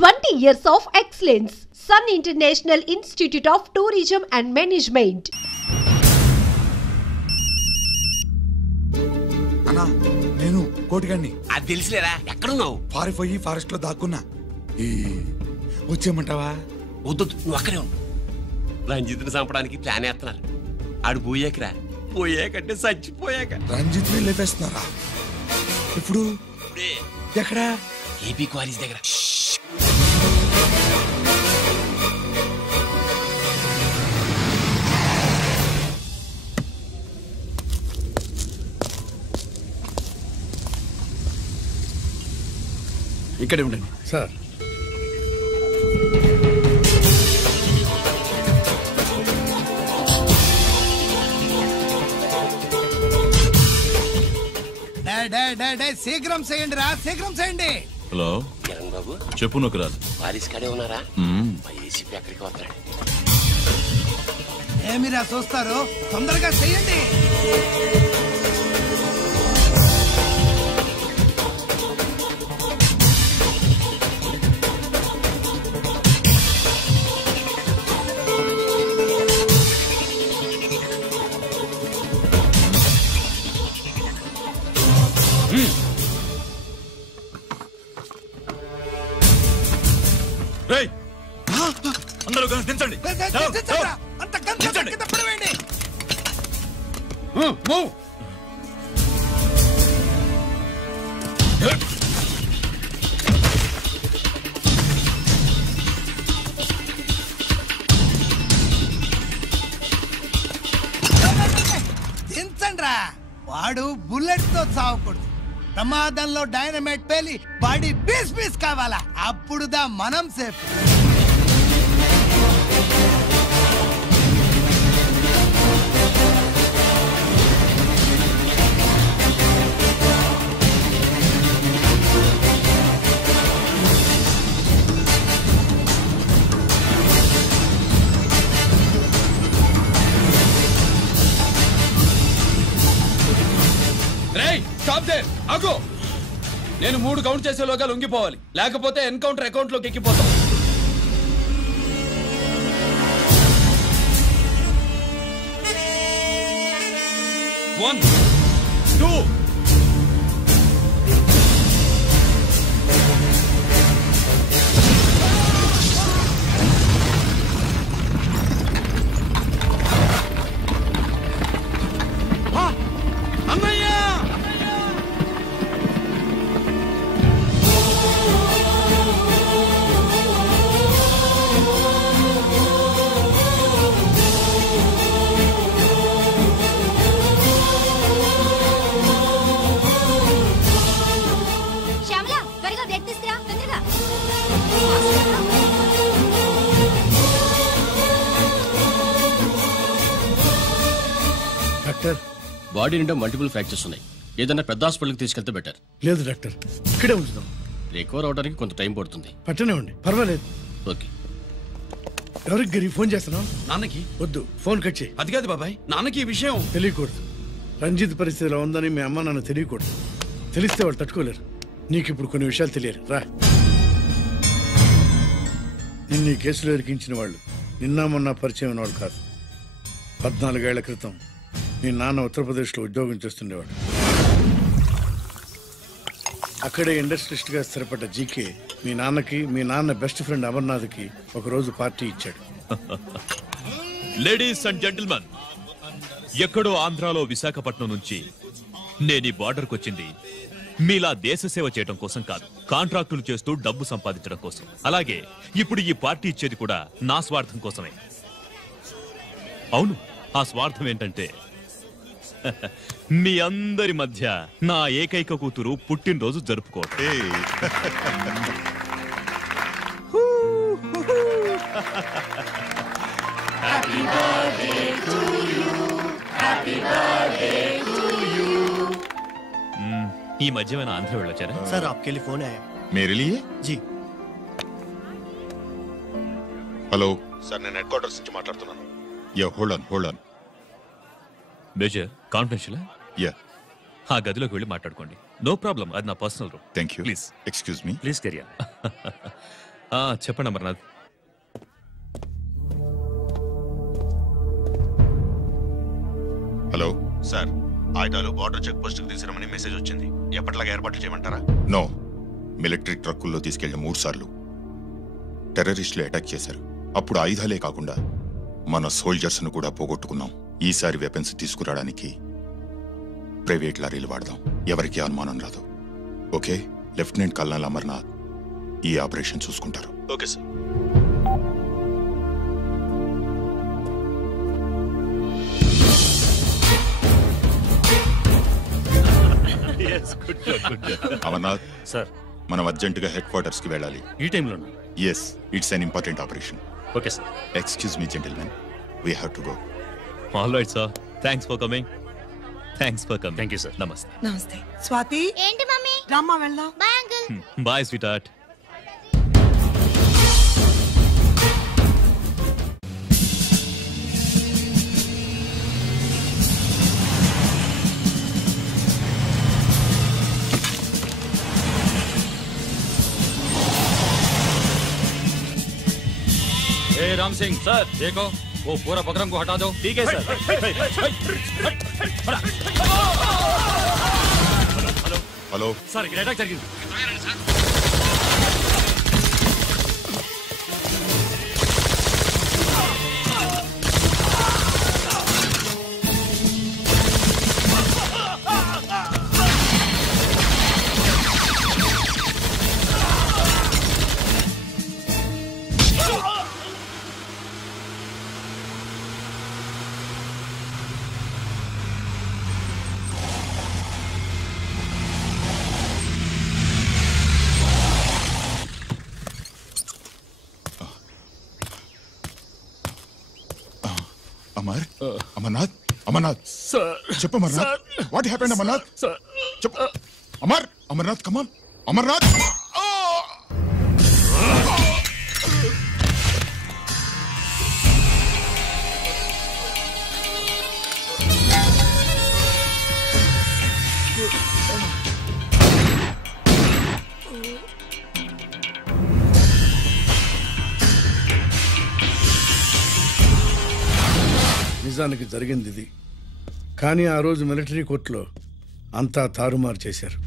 20 years of excellence. Sun International Institute of Tourism and Management. అన్నా నేను కోటిగాన్ని. అది తెలుసులేరా, ఎక్కడున్నావు? పారిపోయి ఫారెస్ట్ లో దాక్కున్నా. వచ్చేయమంటావా? వద్దు, నువ్వు అక్కడే ఉన్నావు. రంజిత్ని చంపడానికి ప్లాన్ వేస్తున్నారు. ఆడు పోయాకరా, పోయాకంటే చచ్చిపోయాక. రంజిత్ ని లేపేస్తున్నారా? ఇప్పుడు ఎక్కడా? ఏపీ కాలేజ్ దగ్గర. ఇక్కడే ఉండండి సార్. శీఘ్రం చేయండి రా, శీఘ్రం చేయండి. హలో కిరణ్ బాబు, చెప్పు. నొకరాజు వారిస్ కాడే ఉన్నారా? ఏసీపీ ఎక్కడికి వస్తాడు? ఏమిరా చూస్తారు, తొందరగా చేయండి. అందరూ దించండి. అంత కింద పడవేయండి. దించండి రా. వాడు బుల్లెట్ తో చావకూడదు. ప్రమాదంలో డైనమైట్ పేలి బాడీ పీస్ పీస్ కావాలా, అప్పుడుదా మనం సేఫ్. నేను 3 కౌంట్ చేసేలోగా లొంగిపోవాలి, లేకపోతే ఎన్కౌంటర్ అకౌంట్ లోకి ఎక్కిపోతాం. 1 2 బాడీ నిండా మల్టిపుల్ ఫ్రాక్చర్స్ ఉన్నాయి. ఏదైనా పెద్ద హాస్పిటల్కి తీసుకెళ్తే బెటర్. లేదు డాక్టర్, ఇక్కడే ఉంచుదాం. రికవర్ అవడానికి కొంత టైం పడుతుంది. పట్టనే ఉండి పర్వాలేదు. ఓకే. ఎవరికి గరి ఫోన్ చేస్తున్నావు? నాన్నకి. వద్దు, ఫోన్ కట్ చేయి. అది కాదు బాబాయ్, నాన్నకి ఈ విషయం తెలియకూడదు. రంజిత్ పరిస్థితిలో ఉందని మీ అమ్మ నాన్న తెలియకూడదు. తెలిస్తే వాళ్ళు తట్టుకోలేరు. నీకు ఇప్పుడు కొన్ని విషయాలు తెలియాలి. రా. నిన్ను ఈ కేసులో ఇరికించిన వాళ్ళు నిన్న మొన్న పరిచయం ఉన్నవాళ్ళు కాదు. 14 ఏళ్ల క్రితం మీ నాన్న ఉత్తరప్రదేశ్లో ఉద్యోగం చేస్తుండేవాడు. అక్కడే ఇండస్ట్రియలిస్ట్గా స్థిరపడ్డ జీకే మీ నాన్నకి, మీ నాన్న బెస్ట్ ఫ్రెండ్ అమర్నాథ్కి ఒకరోజు పార్టీ ఇచ్చాడు. లేడీస్ అండ్ జెంటిల్మెన్, ఎక్కడో ఆంధ్రాలో విశాఖపట్నం నుంచి నేను ఈ బార్డర్కి వచ్చింది మీలా దేశ సేవ చేయడం కోసం కాదు, కాంట్రాక్టులు చేస్తూ డబ్బు సంపాదించడం కోసం. అలాగే ఇప్పుడు ఈ పార్టీ ఇచ్చేది కూడా నా స్వార్థం కోసమే. అవును, ఆ స్వార్థం ఏంటంటే మీ అందరి మధ్య నా ఏకైక కూతురు పుట్టినరోజు జరుపుకోవటం. ఈ మధ్యమైన ఆంధ్ర వెళ్ళొచ్చారా? सर आपके लिए फोन आया। मेरे लिए? जी। हेलो सर, నేను హెడ్ క్వార్టర్స్ నుంచి మాట్లాడుతున్నాను. Yeah, hold on. Major confidential? Yeah. ఆ గదిలోకి వెళ్ళి మాట్లాడుకోండి. నో ప్రాబ్లం, అది నా personal room. Thank you. Please excuse me. Please career. చెప్పండి అమర్నాథ్. హలో సార్, ఆయుధాలు బార్డర్ చెక్ పోస్ట్ కి తీసుకురమని మెసేజ్ వచ్చింది. ఎప్పటిలాగా ఏర్పాట్లు చేయమంటారా? నో, మిలిటరీ ట్రక్కుల్లో తీసుకెళ్లిన 3 సార్లు టెర్రరిస్టులు అటాక్ చేశారు. అప్పుడు ఆయుధాలే కాకుండా మన సోల్జర్స్ ను కూడా పోగొట్టుకున్నాం. ఈసారి వెపన్స్ తీసుకురావడానికి ప్రైవేట్ లారీలు వాడదాం. ఎవరికి అనుమానం రాదు. ఓకే? లెఫ్టినెంట్ కల్నల్ అమర్నాథ్ ఈ ఆపరేషన్ చూసుకుంటారు. Okay sir. అమర్నాథ్ సార్, మనం అర్జెంటుగా హెడ్ క్వార్టర్స్ కి వెళ్ళాలి. ఈ టైంలోనా? Yes, it's an important operation. Okay sir. Excuse me gentlemen, we have to go. All right sir, thanks for coming. Thank you sir. నమస్తే. నమస్తే. స్వాతి, ఏంటి మమ్మీ? రమ్మా వెళ్దాం. Bye uncle. Bye sweetheart. Ram Singh sir, देखो वो पूरा बकरम को हटा दो. ठीक है सर. హలో సార్, ఇక్కడ అటాక్ జరిగింది. అమర్నాథ్, అమర్నాథ్ చెప్పు. Amarnath, what happened? అమర్నాథ్ చెప్పు. అమర్నాథ్ కమాన్. అమర్నాథ్, నిజానికి జరిగింది ఇది. కానీ ఆ రోజు మిలిటరీ కోర్టులో అంతా తారుమారు చేశారు.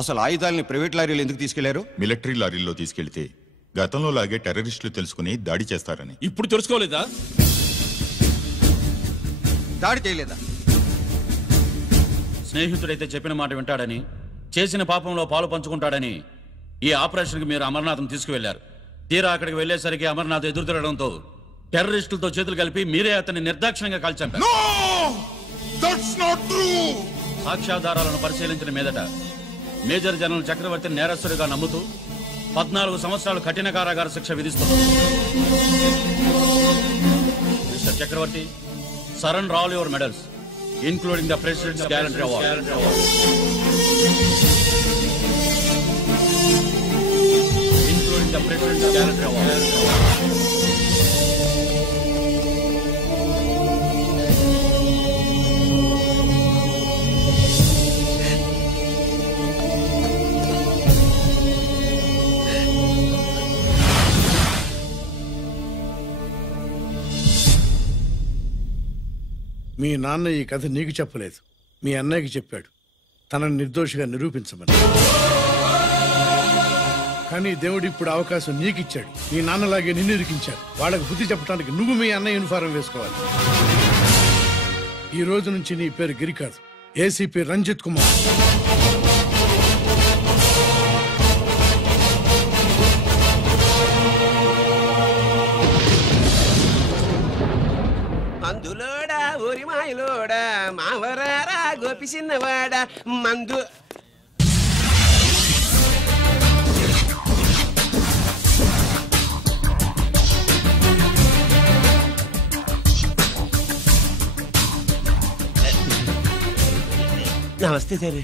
అసలు ఆయుధాలని ప్రైవేట్ లారీలు ఎందుకు తీసుకెళ్లారు? మిలిటరీ లారీల్లో తీసుకెళ్తే గతంలో లాగే టెర్రరిస్టులు తెలుసుకుని దాడి చేస్తారని. ఇప్పుడు తెలుసుకోలేదా? దాడి చేయలేదా? స్నేహితుడైతే చెప్పిన మాట వింటాడని, చేసిన పాపంలో పాలు పంచుకుంటాడని ఈ ఆపరేషన్కి మీరు అమర్నాథ్ను తీసుకువెళ్లారు. తీరా అక్కడికి వెళ్లేసరికి అమర్నాథ్ ఎదురు తిరగడంతో టెర్రరిస్టులతో చేతులు కలిపి మీరే అతన్ని నిర్దాక్షిణ్యంగా కాల్చారు. సాక్ష్యాధారాలను పరిశీలించిన మీదట మేజర్ జనరల్ చక్రవర్తిని నేరస్తుడిగా నమ్ముతూ 14 సంవత్సరాలు కఠిన కారాగార శిక్ష విధిస్తున్నారు. Mister Chakravarthi, surrender all your medals including the president's gallantry award. The President's Gallantry Award. మీ నాన్న ఈ కథ నీకు చెప్పలేదు, మీ అన్నయ్యకి చెప్పాడు, తనని నిర్దోషిగా నిరూపించమని. కానీ దేవుడు ఇప్పుడు అవకాశం నీకిచ్చాడు. నీ నాన్నలాగే నిన్ను ఇరికించాడు. వాళ్ళకు బుద్ధి చెప్పడానికి నువ్వు మీ అన్న యూనిఫారం వేసుకోవాలి. ఈ రోజు నుంచి నీ పేరు గిరి కాదు, ఏసీపీ రంజిత్ కుమార్. మందులోడా ఊరిమాయలోడా మావరారా గోపి చిన్నవాడా మందు. నమస్తే సరే.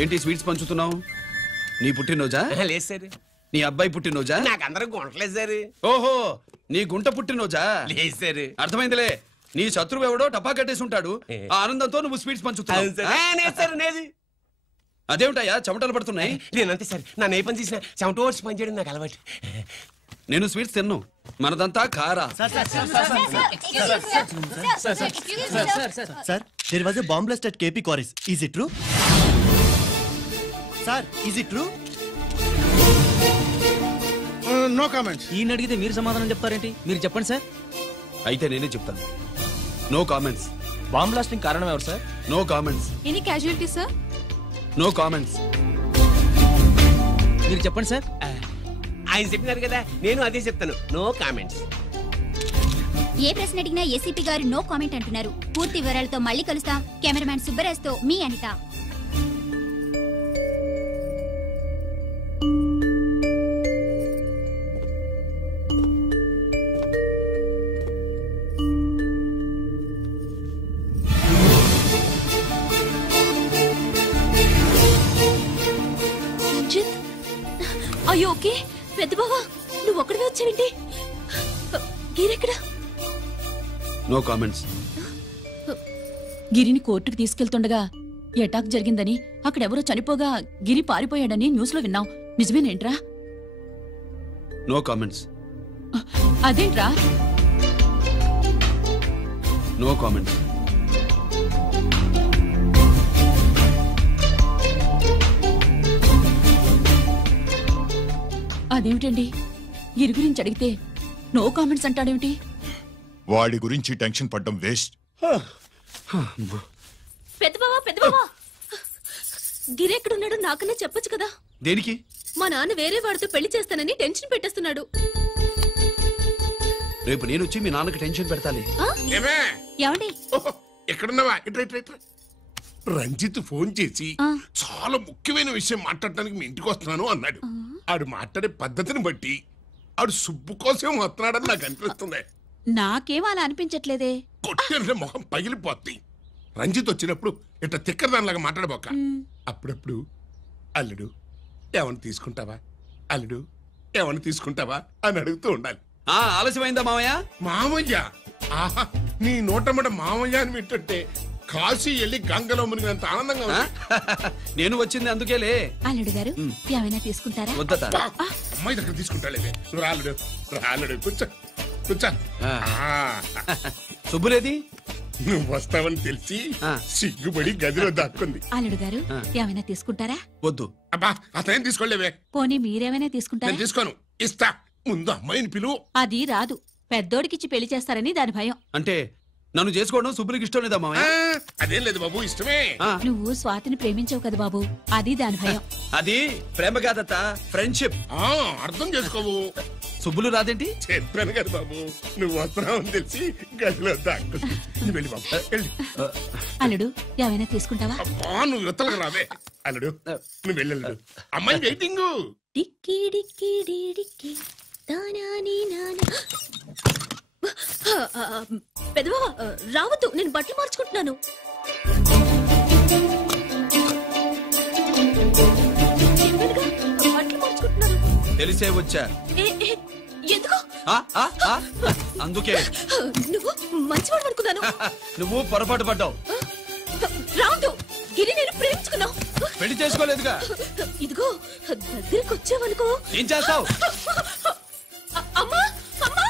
ఏంటి స్వీట్స్ పంచుతున్నావు? నీ పుట్టినరోజా? లేదు సరే. నీ అబ్బాయి పుట్టినరోజా? నాకు అందరూ గుంటలేదు సార్. ఓహో, నీ గుంట పుట్టినరోజా? లేదు సార్. అర్థమైందిలే. నీ శత్రువు ఎవడో టపా కట్టేసి ఉంటాడు. ఆ ఆనందంతో నువ్వు స్వీట్స్ పంచుతున్నావు. అదేమిటయ్యా చెమటలు పడుతున్నాయి? నేనంతే సార్, నా ఏ పని చేసిన చెమట ఓర్చి పని చేయడం నాకు అలవాటు. నేను స్వీట్స్ తిన్ను, మనదంతా కారా. Sir, there was a bomb blast at KP Quarries. Is it true? Sir, is it true? No comments. ఈయన అడిగితే మీరు సమాధానం చెప్తారేంటి? మీరు చెప్పండి సార్. అయితే నేనే చెప్తాను. No comments. బాంబ్ బ్లాస్టింగ్ కారణం ఎవరు sir? No comments. Any casualty sir? No comments. మీరు చెప్పండి సార్. ఆయన చెప్పినారు కదా, నేను అదే చెప్తాను. No comments. ఏ ప్రశ్న అడిగినా ఏసీపీ గారు నో కామెంట్ అంటున్నారు. పూర్తి వివరాలతో మళ్ళీ కలుస్తాం. కెమెరామ్యాన్ సుబ్బరాజ్తో మీ అనిత. అయ్యో ఓకే. పెద్ద బావా, నువ్వు ఒక్కడివే వచ్చావేంటి? గిరెక్కడా? No comments. గిరిని కోర్టుకు తీసుకెళ్తుండగా అటాక్ జరిగిందని, అక్కడెవరో చనిపోగా గిరి పారిపోయాడని న్యూస్ లో విన్నాం. నిజమేనేంట్రా? No comments. అదేంట్రా? No comments. అదేమిటండి, గిరి గురించి అడిగితే నో కామెంట్స్ అంటాడేమిటి? వాడి గురించి టెన్షన్ పడ్డం వేస్ట్. పెద్ద బావా, గిరెక్కడున్నాడు నాకన్నా చెప్పొచ్చు కదా. దేనికి? మా నాన్న వేరే వాడితో పెళ్లి చేస్తానని టెన్షన్ పెట్టేస్తున్నాడు. రేపు నేను వచ్చి మీ నాన్నకి టెన్షన్ పెడతాలి. ఏమండి ఎక్కడున్నావా? రంజిత్ ఫోన్ చేసి చాలా ముఖ్యమైన విషయం మాట్లాడటానికి మీ ఇంటికి వస్తున్నాను అన్నాడు. ఆడు మాట్లాడే పద్ధతిని బట్టి ఆడు సుబ్బు కోసం వస్తున్నాడని నాకు అనిపిస్తుంది. నాకేం అలా అనిపించట్లేదే. కొట్టిన మొహం పగిలిపోద్ది. రంజిత్ వచ్చినప్పుడు ఇట్లా తిక్కరదానిలాగా మాట్లాడబోక. అప్పుడప్పుడు అల్లుడు ఏమన్నా తీసుకుంటావా, అల్లుడు ఏమన్నా తీసుకుంటావా అని అడుగుతూ ఉండాలి. ఆలస్యమైందా మామయ్య? మామయ్య? ఆహా, నీ నోటమ్మట మామయ్య అని వింటుంటే కాశీ వెళ్ళి గంగలో మునిగినంత ఆనందంగా ఉంది. నేను వచ్చింది అందుకేలే. అల్లుడు గారు ఏమైనా తీసుకుంటారా? వద్దట. అమ్మాయి దగ్గర తీసుకుంటాలేవే. నువ్వు రాలుడు కూర్చో కూర్చో. శుభ్రేది? నువ్వు వస్తావని తెలిసి సిగ్గుపడి గదిలో దాక్కుంది. అల్లుడు గారు ఏమైనా తీసుకుంటారా? వద్దు. అబ్బా, అతనేం తీసుకోలేవే. పోనీ మీరేమైనా తీసుకుంటారా? నేను తీసుకోను, ఇస్తా. ముందు అమ్మాయిని పిలువు. అది రాదు. పెద్దోడికిచ్చి పెళ్లి చేస్తారని దాని భయం. అంటే నన్ను చేసుకోవడం శుభ్రికి ఇష్టం లేదా మామయ్య? అదేం లేదు బాబు, ఇష్టమే. నువ్వు స్వాతిని ప్రేమించవు కదా బాబు, అది దాని భయం. అది ప్రేమ కాదత్త, ఫ్రెండ్షిప్. అర్థం చేసుకోవు. సుబ్బులు రాదేంటి? చెప్పాను కదా బాబు, నువ్వు వస్తున్నావని తెలిసి గదిలో దాక్కుంది. నువ్వు వెళ్ళి బాబు వెళ్ళి. అల్లుడు ఏమైనా తీసుకుంటావా? అబ్బా, నువ్వు యువతలకు రావే. అల్లుడు నువ్వు వెళ్ళడు, అమ్మాయి వెయిటింగ్. డిక్కి డిక్కి డిక్కి దానాని నానా. పెద్దవా రావద్దు, నేను బట్టలు మార్చుకుంటున్నాను. బట్టలు మార్చుకుంటున్నాను. తెలిసే వచ్చా. ఎందుకు? అందుకే. నువ్వు మంచివాడు అనుకున్నాను. నువ్వు పొరపాటు పడ్డావు. రావద్దు, గిరి నేను ప్రేమించుకున్నావు. పెళ్లి చేసుకోలేదుగా. ఇదిగో దగ్గరికి వచ్చావనుకో. ఏం చేస్తావు? అమ్మా అమ్మా.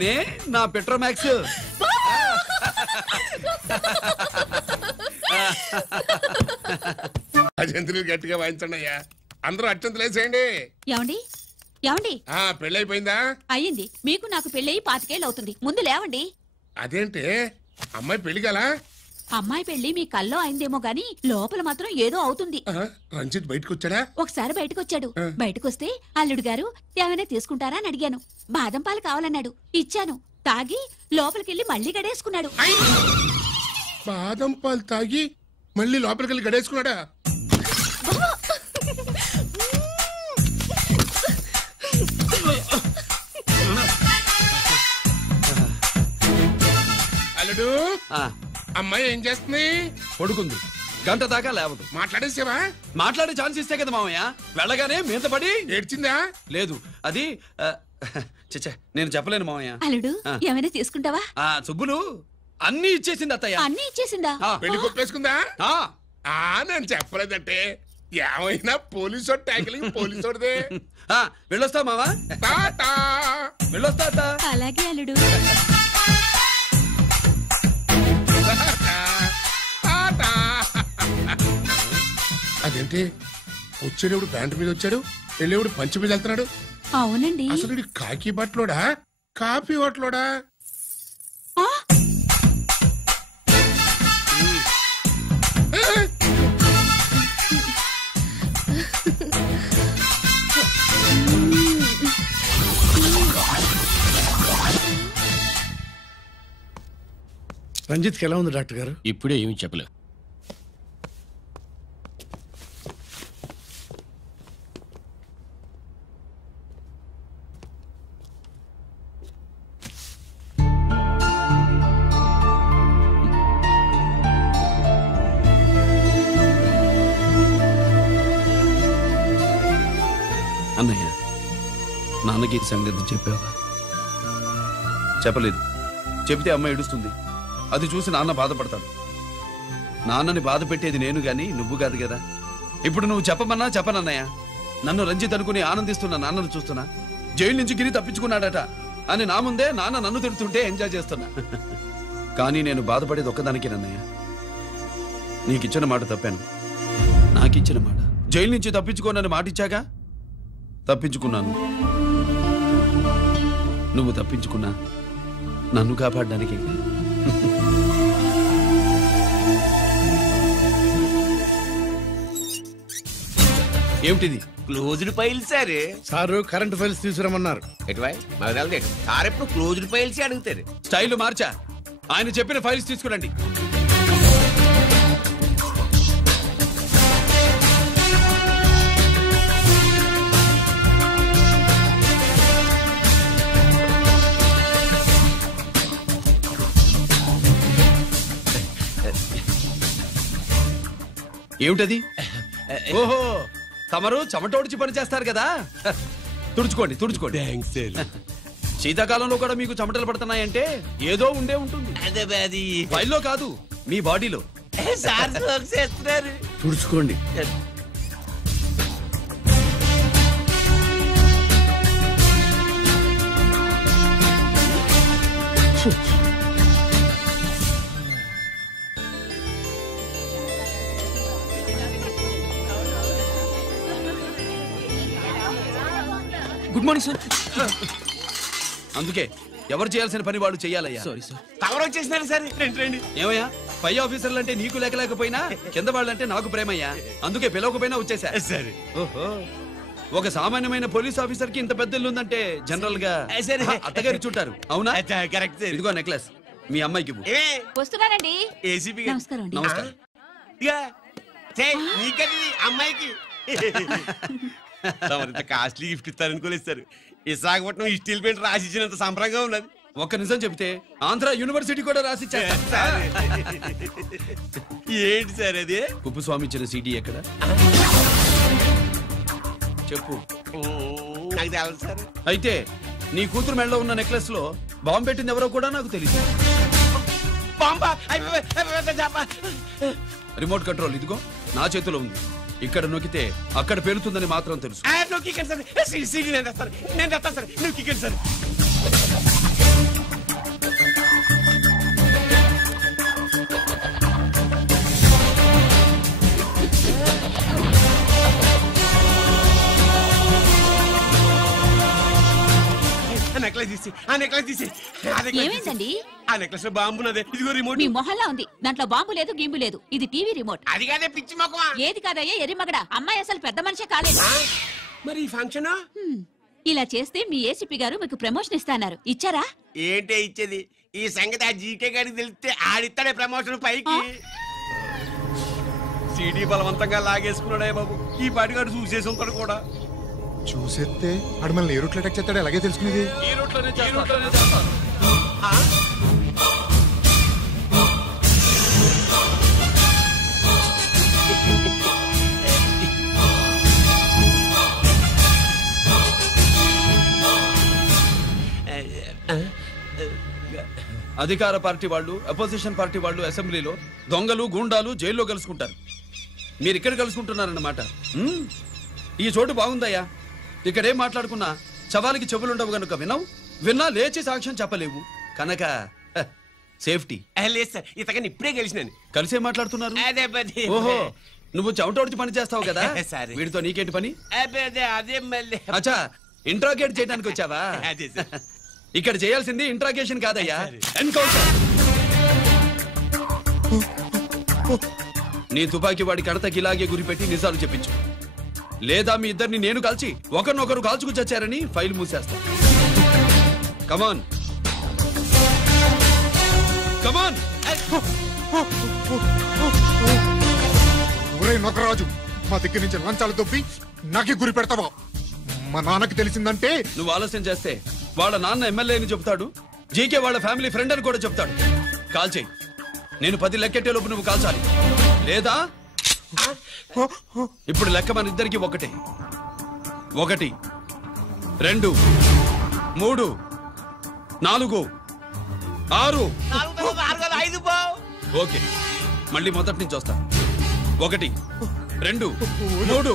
నే నా పెట్రోమాక్స్. అజంతులు గట్టిగా వాయించండి అయ్యా. అందరూ అత్యంతలు వేసేయండి. ఏమండి ఏమండి? పెళ్ళైపోయిందా? అయ్యింది. మీకు నాకు పెళ్ళయి 25 ఏళ్ళు అవుతుంది. ముందు లేవండి. అదేంటి అమ్మాయి పెళ్లి గల? అమ్మాయి పెళ్లి మీ కల్లో అయిందేమో గాని లోపల మాత్రం ఏదో అవుతుంది. రంజిత్ బయటకు వచ్చాడా? ఒకసారి బయటకు వచ్చాడు. బయటకొస్తే అల్లుడు గారు ఏమైనా తీసుకుంటారా అని అడిగాను. బాదం పాలు కావాలన్నాడు. ఇచ్చాను. తాగి లోపలికెళ్ళి మళ్ళీ గడేసుకున్నాడు. బాదం పాలు తాగి మళ్ళీ లోపలికెళ్ళి గడేసుకున్నాడా? అల్లుడు అమ్మాయి ఏం చేస్తుంది? పడుకుంది. గంట దాకా లేవదు. మాట్లాడేసావా? మాట్లాడే ఛాన్స్ ఇస్తే కదా మామయ్య. వెళ్ళగానే మీద పడి ఏడ్చిందా? లేదు, అది చచ్చా నేను చెప్పలేను మామయ్య. అల్లుడు ఏమైనా తీసుకుంటావా? సుబ్బులు అన్ని ఇచ్చేసింది అత్తయ్య. అన్ని ఇచ్చేసిందా? పెళ్లి కొప్పేసుకుందా? నేను చెప్పలేదంటే ఏమైనా పోలీసు ట్యాకిలింగ్ పోలీసోడిదే. వెళ్ళొస్తా మావా. వెళ్ళొస్తా. అలాగే అల్లుడు. అదేంటి వచ్చేటప్పుడు ప్యాంటు మీద వచ్చాడు, వెళ్ళేవాడు పంచి మీద వెళ్తున్నాడు? అవునండి. అసలు కాకి బట్టలోడా కాఫీ బట్టలోడా? రంజిత్కి ఎలా ఉంది డాక్టర్ గారు? ఇప్పుడే ఏమి చెప్పలే. అన్నయ్య, నాన్నకి ఈ సంగతి చెప్పావా? చెప్పలేదు. చెబితే అమ్మ ఏడుస్తుంది. అది చూసి నాన్న బాధపడతాడు. నాన్నని బాధ పెట్టేది నేను గాని నువ్వు కాదు కదా. ఇప్పుడు నువ్వు చెప్పమన్నా చెప్పనన్నయ్య. నన్ను రంజిత్ అనుకుని ఆనందిస్తున్న నాన్నను చూస్తున్నా. జైలు నుంచి గిరి తప్పించుకున్నాడట అని నా ముందే నాన్న నన్ను తిడుతుంటే ఎంజాయ్ చేస్తున్నా. కానీ నేను బాధపడేది ఒక్కదానికేనన్నయ్య. నీకిచ్చిన మాట తప్పాను. నాకిచ్చిన మాట. జైలు నుంచి తప్పించుకోనని మాట ఇచ్చాగా, తప్పించుకున్నాను. నువ్వు తప్పించుకున్నా నన్ను కాపాడడానికి. ఏమిటిది? Closed file sir. Sir current files తీసుకురమ్మన్నారు. సార్ ఎప్పుడు క్లోజ్డ్ ఫైల్స్ అడుగుతారు. స్టైల్ మార్చా. ఆయన చెప్పిన ఫైల్స్ తీసుకురండి. ఏమిటది? ఓహో, తమరు చెమటోడిచి పని చేస్తారు కదా. తుడుచుకోండి. శీతాకాలంలో కూడా మీకు చెమటలు పడుతున్నాయంటే ఏదో ఉండే ఉంటుంది. ఫైల్లో కాదు, మీ బాడీలో. తుడుచుకోండి. Good morning sir. అందుకే ఎవరు చేయాల్సిన పని వాళ్ళు చెయ్యాలయ్యా. Sorry sir. కవర్ వచ్చేసినారు సార్. రండి. ఏమయ్యా, పై ఆఫీసర్లు అంటే నీకు లేకపోయినా కింద వాళ్ళంటే నాకు ప్రేమయ్యా. అందుకే పిలవకపోయినా వచ్చేసా. సరే. ఓహో, ఒక సామాన్యమైన పోలీస్ ఆఫీసర్ కి ఇంత పెద్ద ఇల్లు ఉందంటే జనరల్ గా అత్తగారి చుట్టారు. అవునా? కరెక్ట్. ఇదిగో నెక్లెస్ మీ అమ్మాయికి. వస్తున్నానండి. ఏసీపీ నమస్కారం. నమస్కారం. అమ్మాయికి కాస్ట్లీ గిఫ్ట్ ఇస్తారనుకోలేదు సార్. విశాఖపట్నం స్టీల్ పెయింట్ రాసి ఇచ్చినంత సంప్రదంగా ఉన్నది. ఒక్క నిజం చెబితే ఆంధ్ర యూనివర్సిటీ కూడా రాసిచ్చా. ఏంటి సార్ అది? కుప్పస్వామి ఇచ్చిన సీడీ ఎక్కడ చెప్పు. నాకు తెలదు సార్. అయితే నీ కూతురు మెడలో ఉన్న నెక్లెస్ లో బాంబు పెట్టింది ఎవరో కూడా నాకు తెలియదు. రిమోట్ కంట్రోల్ ఇదిగో నా చేతిలో ఉంది. ఇక్కడ నొక్కితే అక్కడ పేలుతుందని మాత్రం తెలుసు. ఏమైందండి? ఆ నెక్లెస్ లో బాంబు ఉన్నదే. ఇదిగో రిమోట్. మీ మొహల్లా ఉంది. దాంట్లో బాంబు లేదు, గింబు లేదు. ఇది టీవీ రిమోట్. అది కాదే పిచ్చి మొక్కమా. ఏది కాదయ్యా ఎర్రిమగడా. అమ్మాయి అసలు పెద్ద మనిషే కాలేదు. మరి ఈ ఫంక్షన్ ఇలా చేస్తే మీ ఏసీపీ గారు మీకు ప్రమోషన్ ఇస్తాన్నారు. ఇచ్చారా? ఏంటే ఇచ్చేది? ఈ సంగతి ఆ జీకే గారికి తెలిస్తే ఆడిస్తాడే ప్రమోషన్ పైకి. సీడీ బలవంతంగా లాగేసుకున్నాడే బాబు. ఈ పాటిగాడు చూసేసి ఉంటాడు కూడా. చూసేస్తే ఆడు మనల్ని ఏ రూట్లో అటాక్ చేస్తాడో ఎలాగే తెలుసుకునేది. ఈ రూట్లోనే చేస్తాను. అధికార పార్టీ వాళ్ళు అపోజిషన్ పార్టీ వాళ్ళు అసెంబ్లీలో, దొంగలు గూండాలు జైల్లో కలుసుకుంటారు. మీరు ఇక్కడ కలుసుకుంటున్నారన్నమాట. ఈ చోటు బాగుందయ్యా. ఇక్కడేం మాట్లాడుకున్నా శవాలకి చెవులుండవు కనుక విన్నా లేచి సాక్ష్యం చెప్పలేవు కనుక సేఫ్టీ. లేదు సార్, ఇతగాని ఇప్పుడే కలిసినాను. కలిసే మాట్లాడుతున్నారు. అదే ఓహో, నువ్వు చెమటోడిచి పని చేస్తావు కదా. సరే. వీడితో నీకేంటి పని? అదే మళ్ళీ. అచ్చా, ఇంట్రాగేట్ చేయడానికి వచ్చావా? ఇక్కడ చేయాల్సింది ఇంట్రాగేషన్ కాదయ్యా, ఎన్కౌంటర్. నీ తుపాకీ వాడి కడతకి ఇలాగే గురిపెట్టి నిజాలు చెప్పించు, లేదా మీ ఇద్దరిని నేను కాల్చి ఒకరినొకరు కాల్చుకు చచ్చారని ఫైల్ మూసేస్తా. కమాన్ కమాన్. ఒరే నొకరాజు, మా దగ్గర నుంచి లంచాలు దొబ్బి నాకే గురి పెడతావా? మా నాన్నకి తెలిసిందంటే నువ్వు ఆలస్యం చేస్తే వాళ్ళ నాన్న ఎమ్మెల్యే అని చెప్తాడు, జీకే వాళ్ళ ఫ్యామిలీ ఫ్రెండ్ అని కూడా చెప్తాడు. కాల్ చేయి. నేను 10 లెక్కెట్టే లోపు నువ్వు కాల్చాలి, లేదా ఇప్పుడు లెక్క మన ఇద్దరికి ఒకటే. 1 2 3 4 6. ఓకే, మళ్ళీ మొదటి నుంచి వస్తా. 1 2 3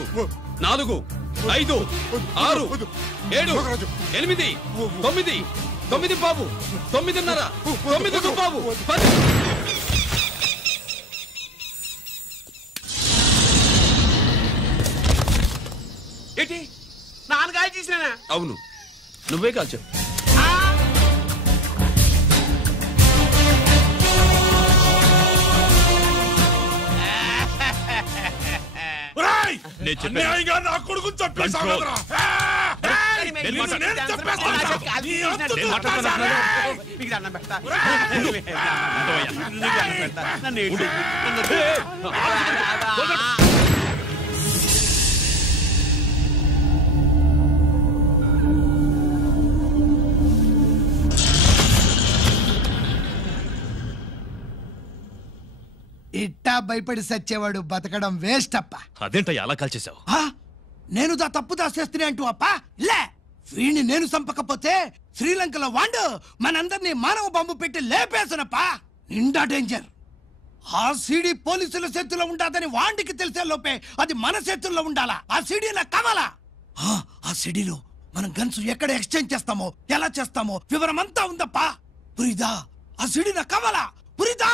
4 5 6 7 8 9 9 బాబు 9:30 9 బాబు 10. ఏంటి నాన్నగారు చేసినా? అవును, నువ్వే కాల్చావు. నా కొడుకు ఇట్టా భయపడి సచ్చేవాడు బతకడం వేస్ట్ అప్ప. అదేంటయ్యా అలా కాల్చేశావు? నేను తప్పు దాచేస్తున్నా అంటూ అప్ప లే. వీణ్ణి నేను చంపకపోతే శ్రీలంకలో వాండు మనందరినీ మానవ బాంబు పెట్టి లేపేసనప్ప. నిండా డేంజర్. ఆ సీడీ పోలీసుల చేతుల్లో ఉండాదని వాండికి తెలిసే లోపే అది మన చేతుల్లో ఉండాలా. ఆ సీడీలో కావాలా? ఆ సీడీలో మనం గన్స్ ఎక్కడ ఎక్స్చేంజ్ చేస్తామో, ఎలా చేస్తామో వివరం అంతా ఉందప్ప. పురిదా, ఆ సీడీలో కావాలా? పురిదా.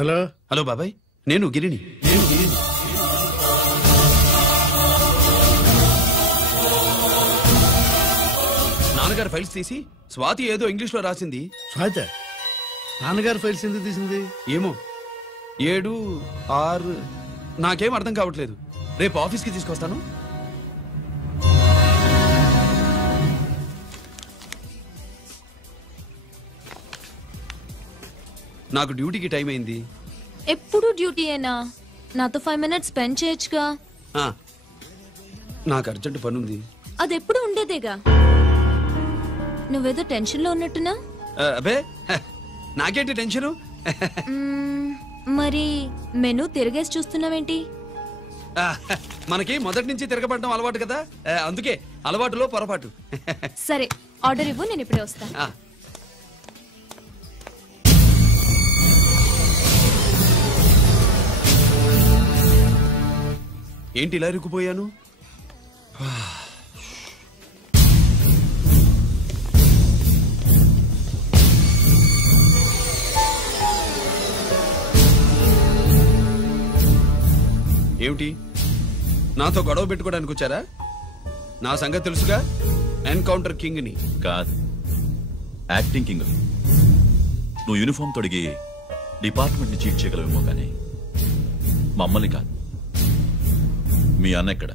హలో హలో బాబాయ్, నేను గిరిని. నాన్నగారు ఫైల్స్ తీసి స్వాతి ఏదో ఇంగ్లీష్ లో రాసింది. స్వాతి నాన్నగారు ఫైల్స్ ఎందుకు తీసింది? ఏమో 7 6 నాకేం అర్థం కావట్లేదు. రేపు ఆఫీస్కి తీసుకొస్తాను. నాకు డ్యూటీకి టైం అయింది. ఎప్పుడు డ్యూటీయేనా? నాతో 5 minutes స్పెండ్ చేయొచ్చుగా. నాకు అర్జెంట్ పని ఉంది. అది ఎప్పుడు ఉండేదేగా. నువ్వేదో టెన్షన్ లో ఉన్నట్టున్నా? అబే నాకేంటి టెన్షను? మరి మెను తిరగేసి చూస్తున్నావేంటి? మనకి మొదటి నుంచి తిరగబడడం అలవాటు కదా, అందుకే అలవాటులో పొరపాటు. సరే ఆర్డర్ ఇవ్వు, నేను ఇప్పుడే వస్తాను. ఏంటి ఇలా ఇరుక్కుపోయాను? ఏమిటి, నాతో గొడవ పెట్టుకోవడానికి వచ్చారా? నా సంగతి తెలుసుగా, ఎన్కౌంటర్ కింగ్ ని. కాదు, యాక్టింగ్ కింగ్. నువ్వు యూనిఫామ్ తొడిగి డిపార్ట్మెంట్ ని చీట్ చేయగలవేమో కానీ మమ్మల్ని కాదు. మీ అన్న ఎక్కడ?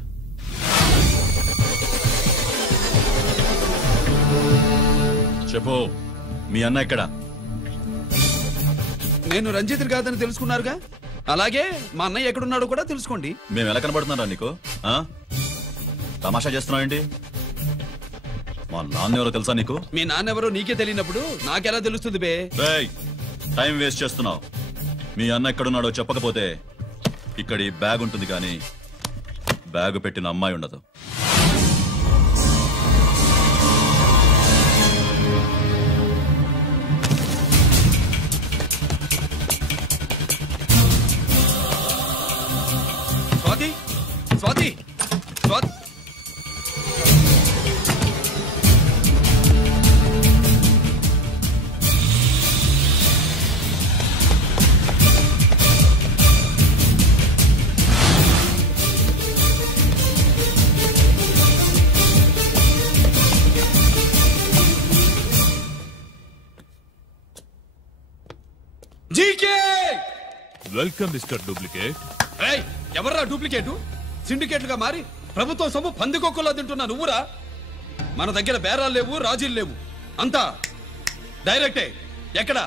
చెప్పు, మీ అన్న ఎక్కడ? నేను రంజిత్ కాదని తెలుసుకున్నారుగా, అలాగే మా అన్నయ్య ఎక్కడున్నాడో కూడా తెలుసుకోండి. మేము ఎలా కనబడుతున్నారా నీకు? తమాషా చేస్తున్నావేంటి? మా నాన్న ఎవరో తెలుసా నీకు? మీ నాన్నెవరో నీకే తెలియనప్పుడు నాకెలా తెలుస్తుంది బే? టైం వేస్ట్ చేస్తున్నావు. మీ అన్న ఎక్కడున్నాడో చెప్పకపోతే ఇక్కడ ఈ బ్యాగ్ ఉంటుంది కానీ బ్యాగ్ పెట్టిన అమ్మాయి ఉండదు. Swathi, Swathi, Swathi. Welcome mister duplicate. ఎవర్రా డూప్లికేటు? సిండికేట్లుగా మారి ప్రభుత్వం సొమ్ము పందికొక్కులా తింటున్నా నువ్వురా? మన దగ్గర బేరాలు లేవు, రాజీలు లేవు, అంతా డైరెక్టే. ఎక్కడ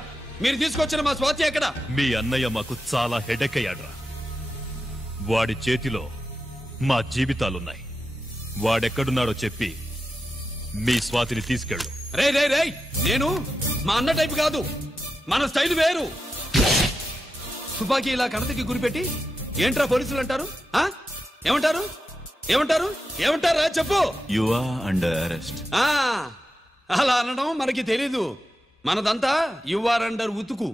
మీరు తీసుకొచ్చిన మా స్వాతి ఎక్కడ? మీ అన్నయ్య మాకు చాలా హెడేక్ అయ్యాడ్రా. వాడి చేతిలో మా జీవితాలున్నాయి. వాడెక్కడున్నాడో చెప్పి మీ స్వాతిని తీసుకెళ్ళు. రే రే రే, నేను మా అన్న టైపు కాదు, మన స్టైల్ వేరు. తుపాకీ ఇలా కణతకి గురిపెట్టి ఏంట్రా పోలీసులు అంటారు? ఏమంటారు? ఏమంటారు? ఏమంటారా చెప్పు. You are under arrest. అలా అనడం మనకి తెలీదు. మనదంతా యు ఆర్ అండర్ ఉతుకు.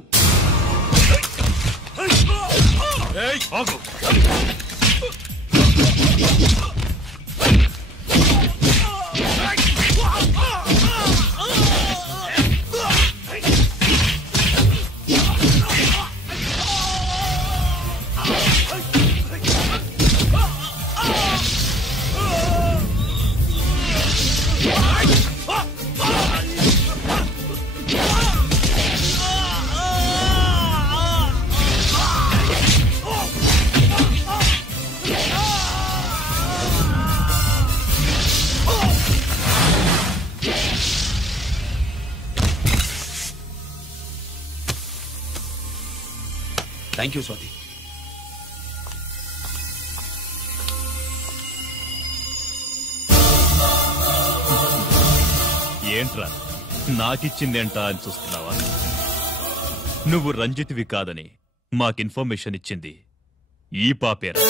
Thank you Swathi. ఏంట్రా నాకిచ్చిందేంటా అని చూస్తున్నావా? నువ్వు రంజిత్వి కాదని మాకు ఇన్ఫర్మేషన్ ఇచ్చింది ఈ పాపేరా.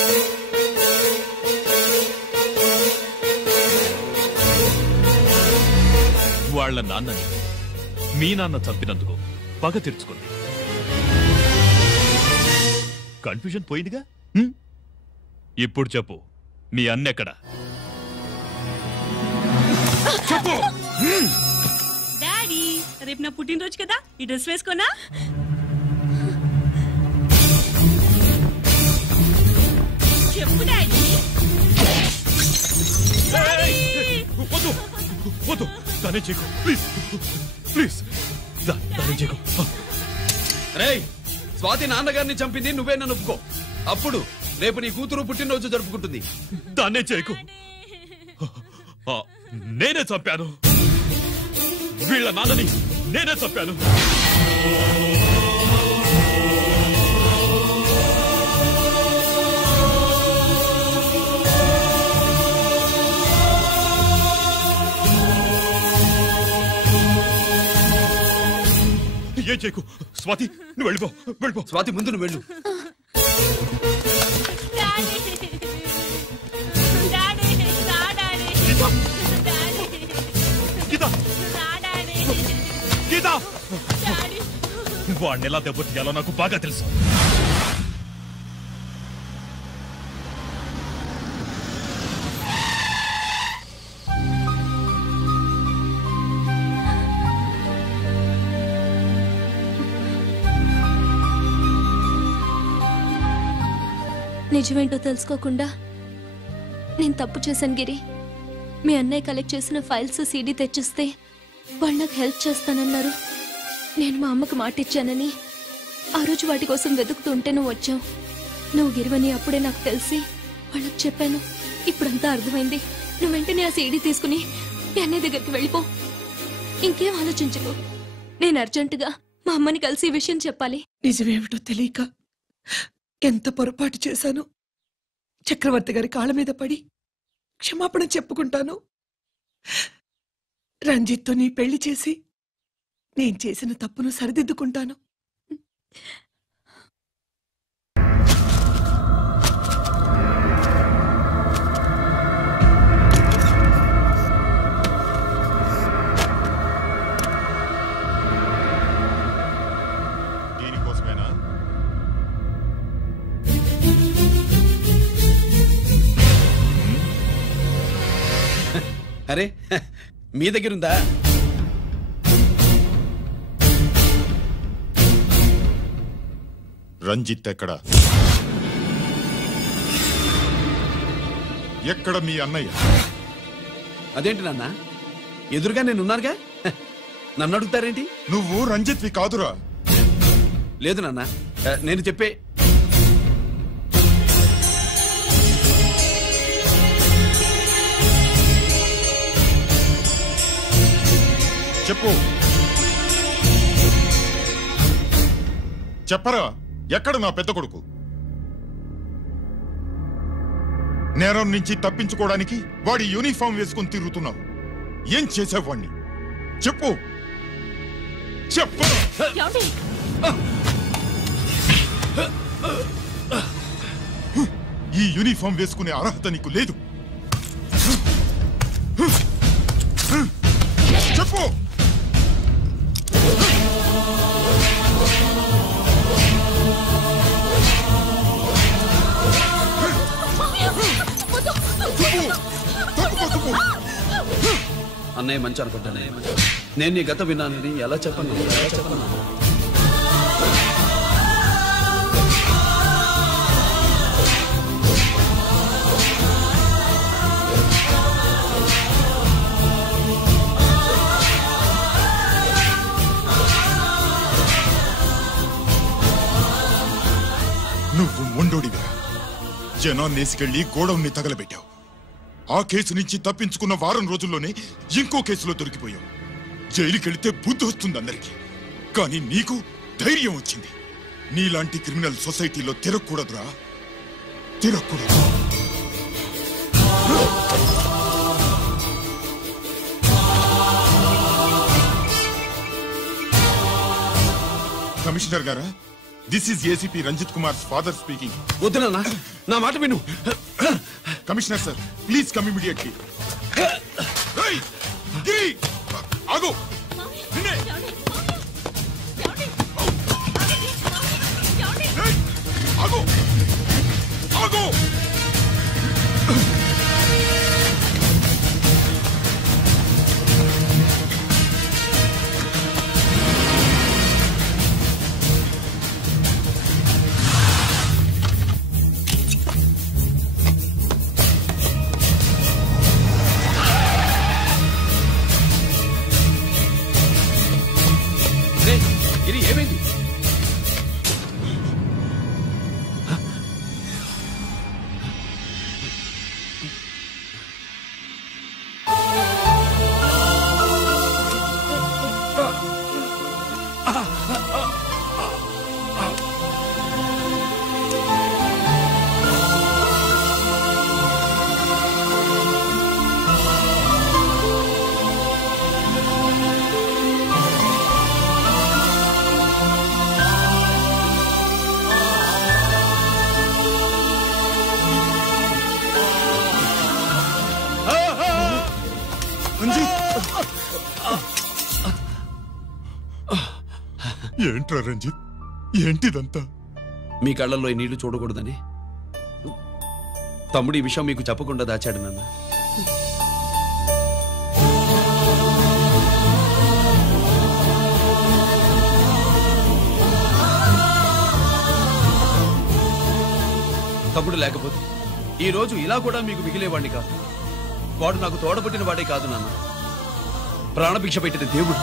వాళ్ల నాన్నని మీ నాన్న చంపినందుకు పగ తీర్చుకుంది. కన్ఫ్యూజన్ పోయిందిగా. ఇప్పుడు చెప్పు, మీ అన్నెక్కడా? చెప్పు. డాడీ, రేపు నా పుట్టినరోజు కదా, ఈ డ్రెస్ వేసుకోనా? చెప్పు డాడీ. వద్దు వద్దు, దానే చేయకు ప్లీజ్ ప్లీజ్, దానే చేయకు. రేయ్, స్వాతి నాన్నగారిని చంపింది నువ్వే నన్ను ఒప్పుకో. అప్పుడు రేపు నీ కూతురు పుట్టినరోజు జరుపుకుంటుంది. దాన్నే చేయకు. నేనే చంపాను, వీళ్ళ నాన్నని నేనే చంపాను. ఏం చేయకు. స్వాతి నువ్వు వెళ్ళిపో. స్వాతి ముందు నువ్వు వెళ్ళు. గీత వాడిని ఎలా దెబ్బతీయాలో నాకు బాగా తెలుసు. నిజమేంటో తెలుసుకోకుండా నేను తప్పు చేశాను గిరి. మీ అన్నయ్య కలెక్ట్ చేసిన ఫైల్స్ సీడీ తెచ్చిస్తే వాళ్ళు నాకు హెల్ప్ చేస్తానన్నారు. నేను మా అమ్మకు మాట ఇచ్చానని ఆ రోజు వాటి కోసం వెతుకుతుంటే నువ్వు వచ్చావు. నువ్వు గిరివని అప్పుడే నాకు తెలిసి వాళ్ళకి చెప్పాను. ఇప్పుడంతా అర్థమైంది. నువ్వు వెంటనే ఆ సీడీ తీసుకుని మీ అన్నయ్య దగ్గరికి వెళ్ళిపో. ఇంకేం ఆలోచించకు. నేను అర్జెంటుగా మా అమ్మని కలిసి ఈ విషయం చెప్పాలి. నిజమేమిటో తెలియక ఎంత పొరపాటు చేశాను. చక్రవర్తి గారి కాళ్ళ మీద పడి క్షమాపణ చెప్పుకుంటాను. రంజిత్తో నీ పెళ్లి చేసి నేను చేసిన తప్పును సరిదిద్దుకుంటాను. దీనికోసమేనా? అరే మీ దగ్గరుందా? రంజిత్ ఎక్కడా? ఎక్కడ మీ అన్నయ్య? అదేంటి నాన్న, ఎదురుగా నేనున్నానుగా, నన్ను అడుగుతారేంటి? నువ్వు రంజిత్వి కాదురా. లేదు నాన్న, నేను చెప్పే చెప్పు. చెప్పరా, ఎక్కడ నా పెద్ద కొడుకు? నేరం నుంచి తప్పించుకోవడానికి వాడి యూనిఫామ్ వేసుకుని తిరుగుతున్నావు. ఏం చేసావు వాణ్ణి? చెప్పు చెప్పు. ఈ యూనిఫామ్ వేసుకునే అర్హత నీకు లేదు. చెప్పు. అన్నయ్య మంచి అనుకుంటానే. నేను నీ గత విన్నానని ఎలా చెప్పను? నువ్వు మొండోడిగా జనాన్నేసుకెళ్లి గోడౌన్ని తగలబెట్టావు. ఆ కేసు నుంచి తప్పించుకున్న వారం రోజుల్లోనే ఇంకో కేసులో దొరికిపోయావు. జైలుకెళ్తే బుద్ధి వస్తుంది అందరికీ, కానీ నీకు ధైర్యం వచ్చింది. నీలాంటి క్రిమినల్ సొసైటీలో తిరగకూడదురా, తిరగకూడదు. కమిషనర్ గారా, this is ACP Ranjith Kumar father speaking. వద్దునా, నా మాట విను. Commissioner sir, please come immediately. ఆగు. ఆగు. ఆగు. ఇది ఏమైంది? ఏంట్రా రంజిత్, ఏంటిదంతా? మీ కళ్ళల్లో ఈ నీళ్లు చూడకూడదని తమ్ముడు ఈ విషయం మీకు చెప్పకుండా దాచాడు నాన్న. తమ్ముడు లేకపోతే ఈ రోజు ఇలా కూడా మీకు మిగిలేవాడిని కాదు. వాడు నాకు తోడబుట్టిన వాడే కాదు నాన్న, ప్రాణభిక్ష పెట్టిన దేవుడు.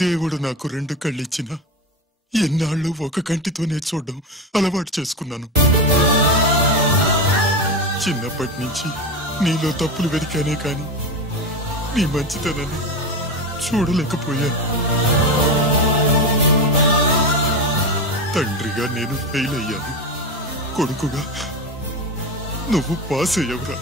దేవుడు నాకు 2 కళ్ళిచ్చినా ఎన్నాళ్ళు ఒక కంటితోనే చూడడం అలవాటు చేసుకున్నాను. చిన్నప్పటి నుంచి నీలో తప్పులు వెతికానే కాని నీ మంచితనాన్ని చూడలేకపోయాను. తండ్రిగా నేను ఫెయిల్ అయ్యాను, కొడుకుగా నువ్వు పాస్ అయ్యవురా.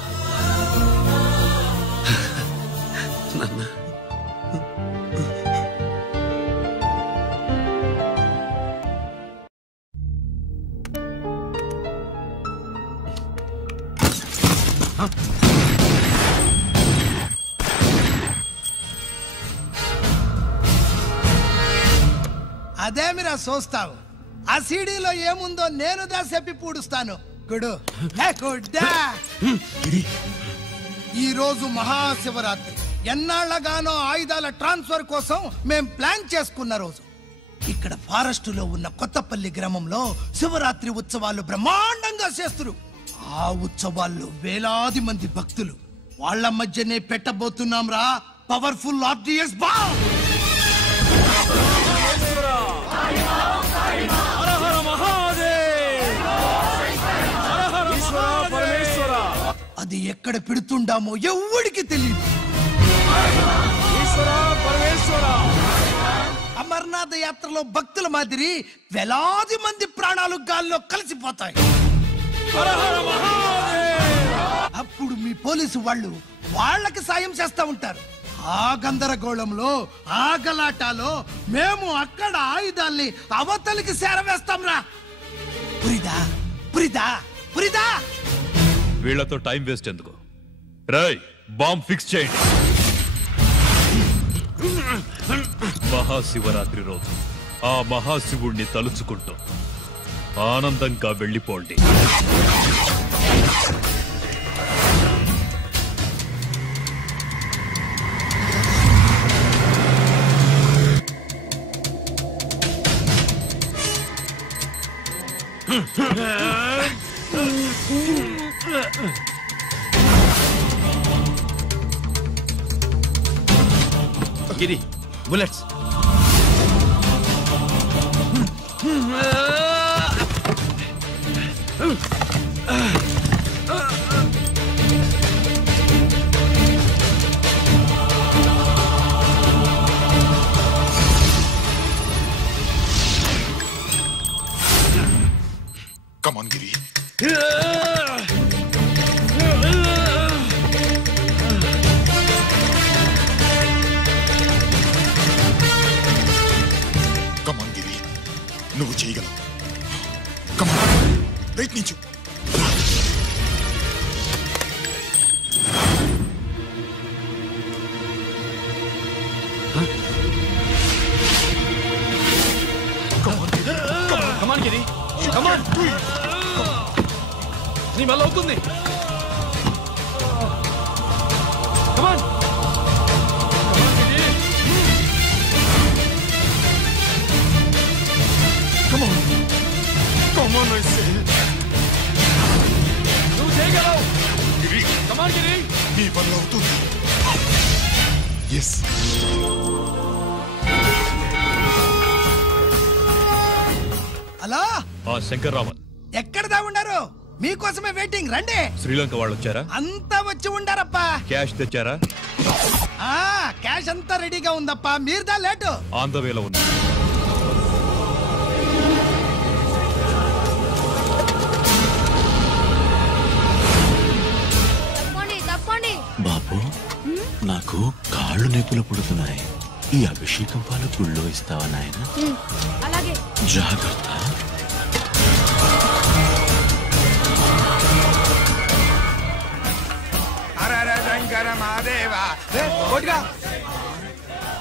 అదేమిరా చూస్తావు? ఆ సీడీలో ఏముందో నేను చెప్పి పూడుస్తాను. గుడు ఈ రోజు మహాశివరాత్రి. ఎన్నాళ్లగానో ఆయుధాల ట్రాన్స్ఫర్ కోసం మేం ప్లాన్ చేసుకున్న రోజు. ఇక్కడ ఫారెస్ట్ లో ఉన్న కొత్తపల్లి గ్రామంలో శివరాత్రి ఉత్సవాలు బ్రహ్మాండంగా చేస్తున్నారు. ఆ ఉత్సవాల్లో వేలాది మంది భక్తులు. వాళ్ళ మధ్యనే పెట్టబోతున్నాం రా పవర్ఫుల్ ఆర్డిఎస్ బాంబ్. అది ఎక్కడ పెడుతుండామో ఎవడికి తెలియదు. అమర్నాథ యాత్రలో భక్తుల మాదిరి వేలాది మంది ప్రాణాలు గాల్లో కలిసిపోతాయి. అప్పుడు మీ పోలీసు వాళ్ళు వాళ్ళకి సాయం చేస్తా ఉంటారు. ఆ గందరగోళంలో ఆ గలాటాలో మేము అక్కడ ఆయుధాల్ని అవతలికి చేరవేస్తాం రా. పురిదా పురిదా పురిదా. వీళ్లతో టైం వేస్ట్ ఎందుకు? రాయ్, బాంబ్ ఫిక్స్ చేయండి. మహాశివరాత్రి రోజు ఆ మహాశివుణ్ణి తలుచుకుంటూ ఆనందంగా వెళ్ళిపోండి. గిరి, bullets. Come on, Giri. Come on, Giri. నువ్వు చేయగలవు. Come on. ప్రయత్నించు. Come on, Giri. Come on. నీ వల్ల అవుతుంది. Come on. Come on. Come on, I say. నువ్వు చేయగలవు. గిరి. Come on, Giri. నీ వల్ల అవుతుంది. Yes. హలో, శంకర్రామన్ ఎక్కడ దాగుండారు? మీకోసమే వెయిటింగ్. రండి. శ్రీలంక వాళ్ళు వచ్చారా? అంతా వచ్చి ఉండారప్పా. క్యాష్ తెచ్చారా? క్యాష్ అంతా రెడీగా ఉందప్పా. మీరుదా లేటు. ఆన్ ద వేలో ఉంది. కాళ్ళు నొప్పులు పుడుతున్నాయి. ఈ అభిషేకం పాలు గుళ్ళో ఇస్తావా నాయన? అలాగే. జాగ్రత్త.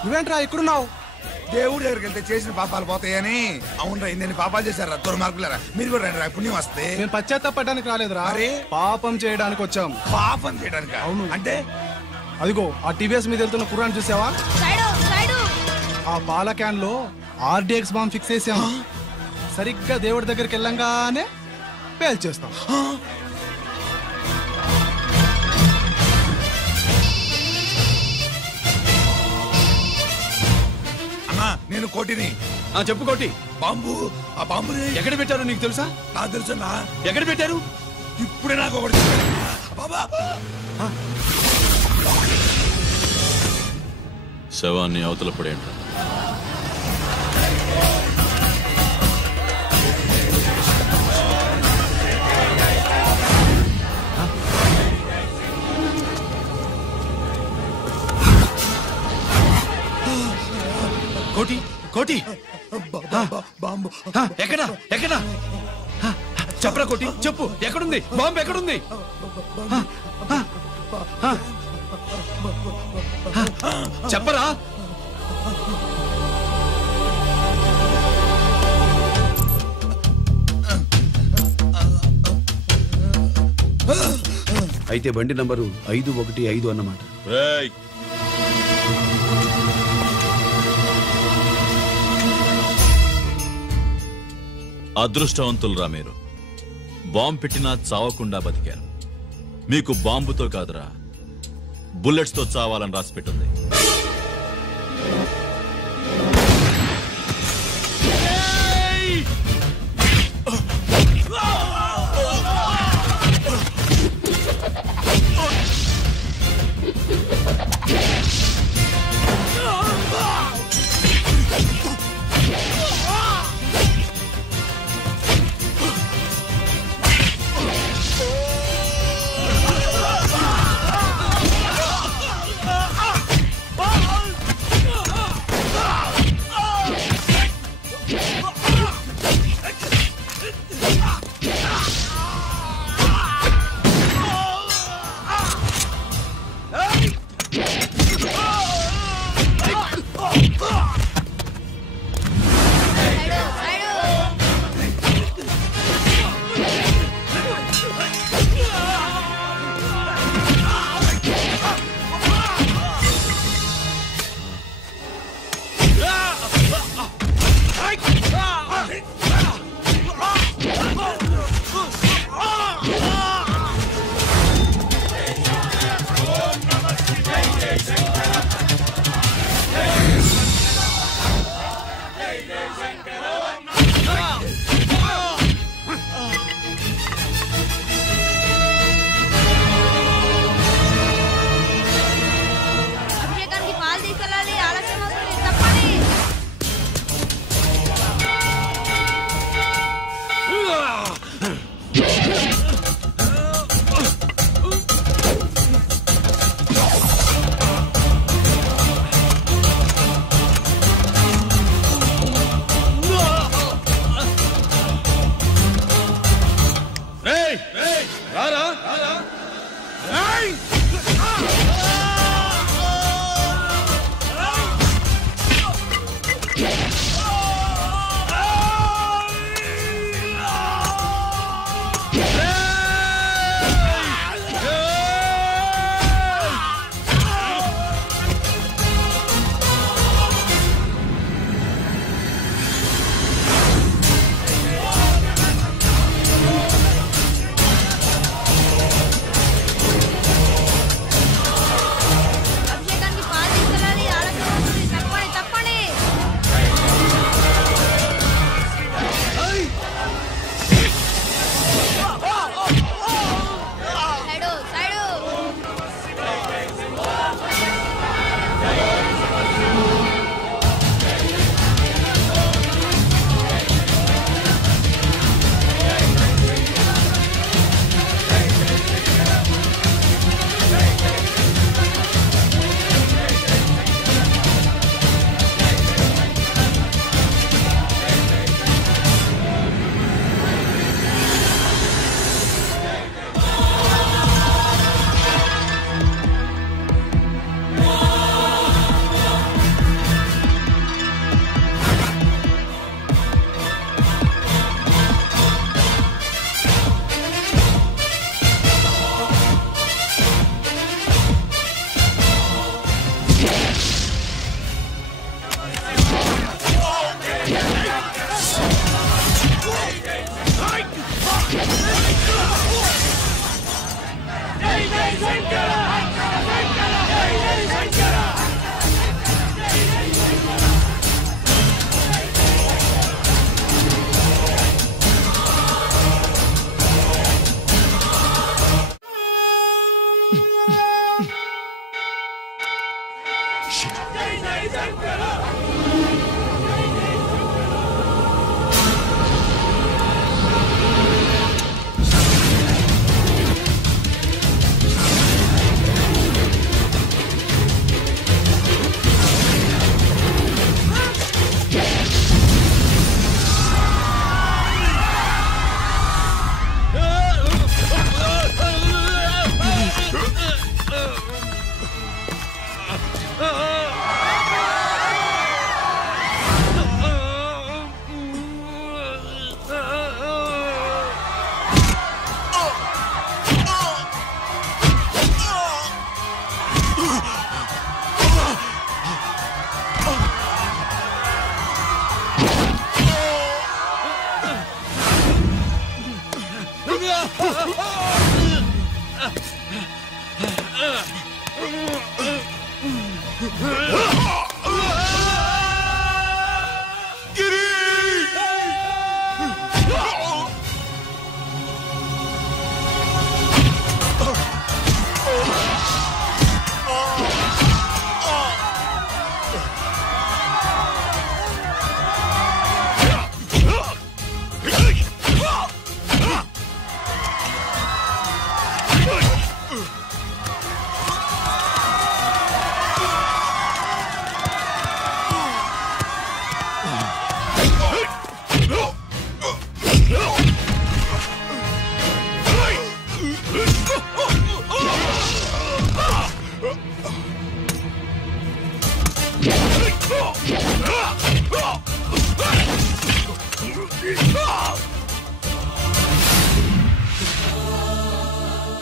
నువ్వేంట్రా ఇక్కడున్నావు? దేవుడి దగ్గరికి వెళ్తే చేసిన పాపాలు పోతాయని. అవునరా, ఇన్ని పాపాలు చేశారా దుర్మార్గులరా. మీరు కూడా రండి రా, పుణ్యం వస్తే. మేము పశ్చాత్తాపడడానికి రాలేదురా, పాపం చేయడానికి వచ్చాం. పాపం చేయడానికి? అవును. అంటే అదిగో ఆ టీవీఎస్ మీద వెళ్తున్న కుర్రాన్ని చూసావా? ఆ పాల క్యాన్ లో RDX బాంబ్ ఫిక్స్ చేసాం. సరిగ్గా దేవుడి దగ్గరికి వెళ్ళంగానే పేల్చేస్తాం. అన్నా, నేను కోటిని. చెప్పు కోటి. బాంబు, ఆ బాంబుని ఎక్కడ పెట్టారు నీకు తెలుసా? నాకు తెలుసన్నా. ఎక్కడ పెట్టారు? ఇప్పుడే నాకు ఒకటి బాబా. శవాన్ని అవతల పడేయండి. కోటి కోటి బాంబు ఎక్కడా ఎక్కడా చెప్పరా కోటి, చెప్పు. ఎక్కడుంది బాంబు? ఎక్కడుంది? చెప్పరా. అయితే బండి నంబరు 515 అన్నమాట. అదృష్టవంతులురా మీరు. బాంబు పెట్టినా చావకుండా బతికారు. మీకు బాంబుతో కాదురా, బుల్లెట్స్ తో చావాలని రాసి పెట్టింది.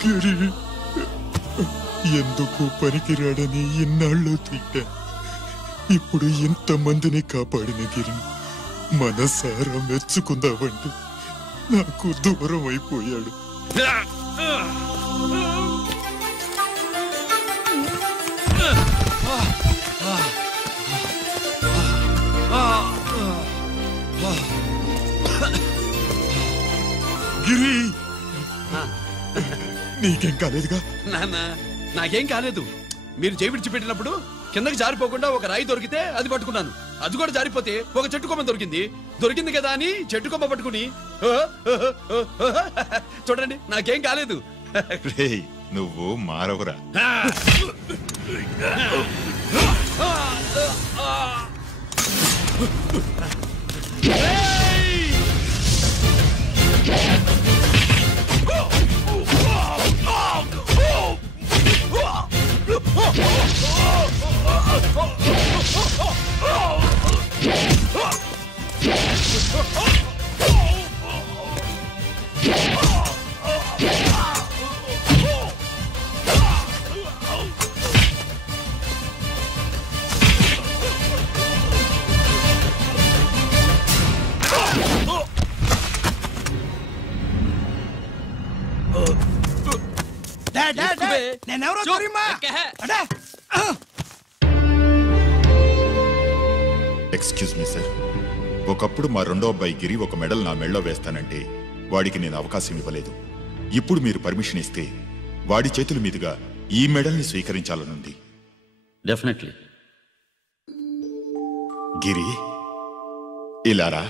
గిరి ఎందుకు పనికిరాడని ఇన్నాళ్ళు తిట్టా. ఇప్పుడు ఎంతమందిని కాపాడిన గిరి మనసారా మెచ్చుకుందామంటే నాకు దూరం అయిపోయాడు. గిరి నీకేం కాలేదుగా? నాన్న నాకేం కాలేదు. మీరు చేయి విడిచిపెట్టినప్పుడు కిందకి జారిపోకుండా ఒక రాయి దొరికితే అది పట్టుకున్నాను. అది కూడా జారిపోతే ఒక చెట్టు కొమ్మ దొరికింది కదా అని చెట్టు కొమ్మ పట్టుకుని చూడండి నాకేం కాలేదు. నువ్వు మారవురా. నేనెవరో తెలియమా? ఎక్స్క్యూజ్ మీ సార్, ఒకప్పుడు మా రెండో అబ్బాయి గిరి ఒక మెడల్ నా మెడలో వేస్తానంటే వాడికి నేను అవకాశం ఇవ్వలేదు. ఇప్పుడు మీరు పర్మిషన్ ఇస్తే వాడి చేతుల మీదుగా ఈ మెడల్ని స్వీకరించాలనుంది. డెఫినెట్లీ. గిరి ఇలారా.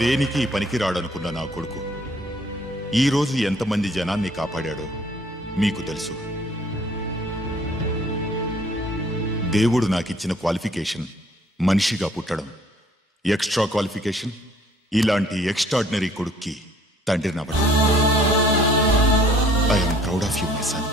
దేనికి పనికి రాడనుకున్న నా కొడుకు ఈరోజు ఎంతమంది జనాన్ని కాపాడాడో మీకు తెలుసు. దేవుడు నాకిచ్చిన క్వాలిఫికేషన్ మనిషిగా పుట్టడం, ఎక్స్ట్రా క్వాలిఫికేషన్ ఇలాంటి ఎక్స్ట్రాడినరీ కొడుక్కి తండ్రినవ్వడం. I'm proud of you my sun.